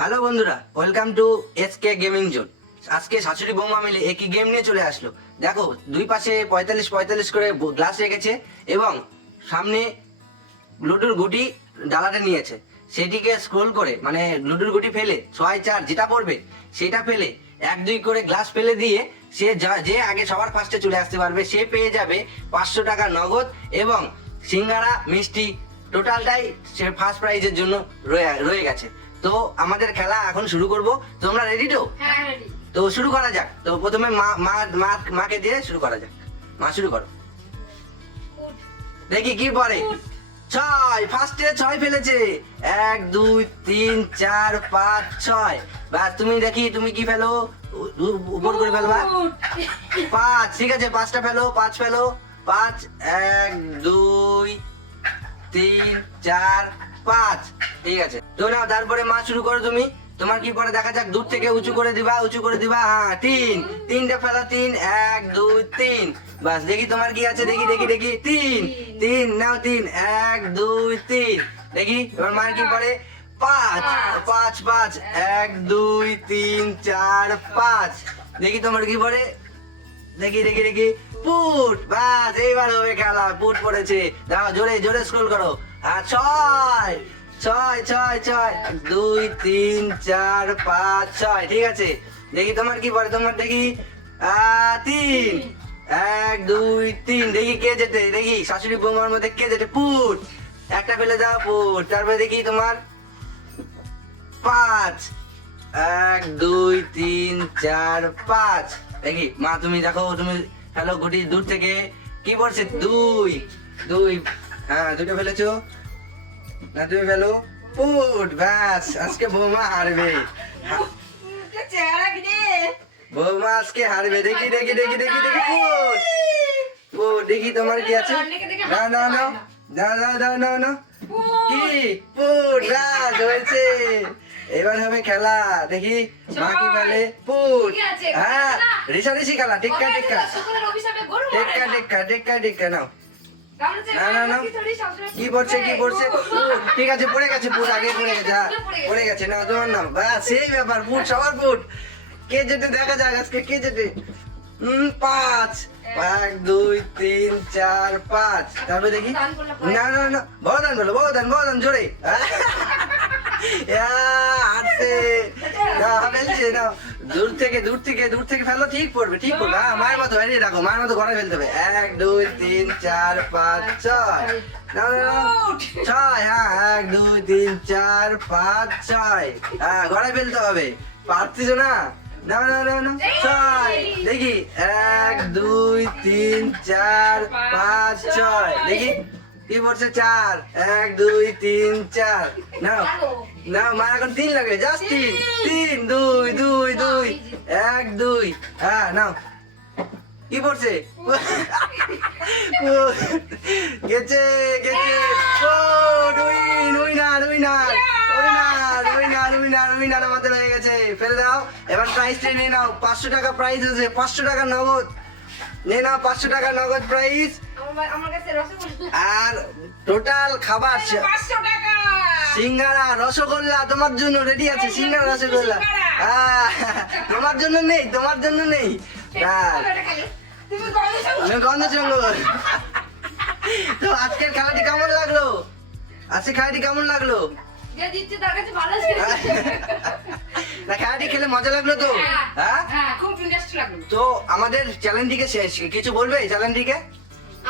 Hello বন্ধুরা, welcome to SK gaming zone. আজকে শাশুড়ি বৌমা মিলে একই গেম নিয়ে চলে আসলো। দেখো, দুই পাশে 45 করে গ্লাস রেখেছে এবং সামনে লুডুর গুটি ডালাটা নিয়েছে। সেটিকে স্ক্রোল করে মানে লুডুর গুটি ফেলে 6-4 যেটা পড়বে সেটা ফেলে 1-2 করে গ্লাস ফেলে দিয়ে যে আগে সবার ফার্স্টে চলে আসতে পারবে সে পেয়ে যাবে 500 টাকা নগদ এবং সিঙ্গারা মিষ্টি। টোটালটাই সে ফার্স্ট প্রাইজের জন্য রয়ে গেছে। তো আমাদের খেলা এখন শুরু করব। তোমরা রেডি তো? হ্যাঁ রেডি। তো শুরু করা যাক। তো প্রথমে মাকে দিয়ে শুরু করা যাক। মা শুরু করো। দেখি কি পড়ে। 6 ফার্স্টে 6 ফেলেছে। 1 2 3 4 5 6। বাস তুমি দেখি তুমি কি ফেলো, উপর করে ফেলবা। 5, ঠিক আছে 5টা ফেলো, 5 ফেলো। 5 1 2 3 4 5, ঠিক আছে। তো নাও, তারপরে মা শুরু করো তুমি। তোমার কি পরে দেখা যাক। দূর থেকে উঁচু করে দিবা, উঁচু করে দিবা। হ্যাঁ 3টা ফেলো। 3 1 2 3। বাস দেখি তোমার কি আছে। দেখি দেখি দেখি 3 নাও। 3 1 2 3। দেখি এবার মার কি পরে। 5 5 5 1 2 3 4 5। দেখি তোমার কি পরে। দেখি দেখি দেখি পুট। বাস এইবার হবে খেলা। পুট পড়েছে। দাও, জোরে জোরে স্ক্রল করো। আর 6 6 6 6 2 3 4 5 6, ঠিক আছে। দেখি তোমার কি পড়ে। তোমার দেখি 3 1 2 3। দেখি কে যেতে। দেখি শাশুড়ি বৌমার মধ্যে কে যেতে। পুট একটা ফেলে দাও, পুট। তারপরে দেখি তোমার 5 1 2 3 4 5। দেখি মা তুমি দেখো, তুমি ফেলো গুটি দূর থেকে। কি পড়ছে। 2 হ্যাঁ 2টা ফেলেছো না, তুমি ফেলো পুট। ব্যাস আজকে বৌমা হারবে। বৌমা আজকে হারবে। দেখি দেখি দেখি দেখি দেখি পুট পুট। দেখি তোমার কি আছে। না না না না না না না না কি পুট। ব্যাস হয়েছে। এবার হবে খেলা। দেখি মা কি ফেলে। পুট। হ্যাঁ রেষারেষি খেলা। টিক্কা টিক্কা টিক্কা টিক্কা টিক্কা টিক্কা। নাও না না না কি পড়ছে কি পড়ছে। ঠিক আছে পড়ে গেছে পুট। আগে পড়ে গেছে। হ্যাঁ পড়ে গেছে। না তোমার নাম। ব্যাস সেই ব্যাপার। পুট সবার পুট। কে যেতে দেখা যাক আজকে কে যেতে। 5 1 2 3 4 5। তারপরে দেখি না না না বড়দান বলো। বড়দান জোরে। হাঁটছে না ফেলছে না। দূর থেকে ফেলো। ঠিক পড়বে ঠিক পড়বে। হ্যাঁ মায়ের মতো এড়িয়ে রাখো। মায়ের মতো ঘরে ফেলতে হবে। 1 2 3 4 5 6। না না না 6। হ্যাঁ 1 2 3 4 5 6। হ্যাঁ ঘরে ফেলতে হবে। পারছিস না। না না না না 6। দেখি 1 2 3 4 5 6। দেখি কি পড়ছে। 4 1 2 3 4। নাও নাও মা এখন 3 লাগে। জাস্ট 3 2 2 2 1 2। হ্যাঁ নাও কি পড়ছে। গেছে গেছে। উইনার আমাদের হয়ে গেছে। ফেলে দাও। এবার প্রাইজটা নিয়ে নাও। 500 টাকা প্রাইজ আছে। 500 টাকা নগদ নিয়ে নাও। 500 টাকা নগদ প্রাইজ। আর টোটাল খাবার সিঙ্গারা রসগোল্লা তোমার জন্য রেডি আছে। সিঙ্গারা রসগোল্লা তোমার জন্য নেই। তোমার জন্য নেই। গন্ধ সঙ্গ। তো আজকের খেলাটি কেমন লাগলো। আজকে খেলাটি কেমন লাগলো। না খেলাটি খেলে মজা লাগলো তো। হ্যাঁ তো আমাদের চ্যালেঞ্জটিকে শেষ কিছু বলবে চ্যালেঞ্জটিকে।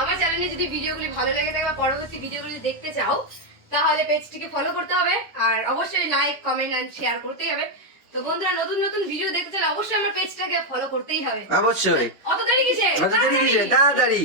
আমার চ্যানেলে যদি ভিডিওগুলি ভালো লেগে থাকে বা পরবর্তী ভিডিওগুলি দেখতে চাও তাহলে পেজটিকে ফলো করতে হবে আর অবশ্যই লাইক কমেন্ট এন্ড শেয়ার করতেই হবে। তো বন্ধুরা নতুন নতুন ভিডিও দেখতে চাইলে অবশ্যই আমার পেজটাকে ফলো করতেই হবে। অবশ্যই। অত দেরি কিসে তাড়াতাড়ি।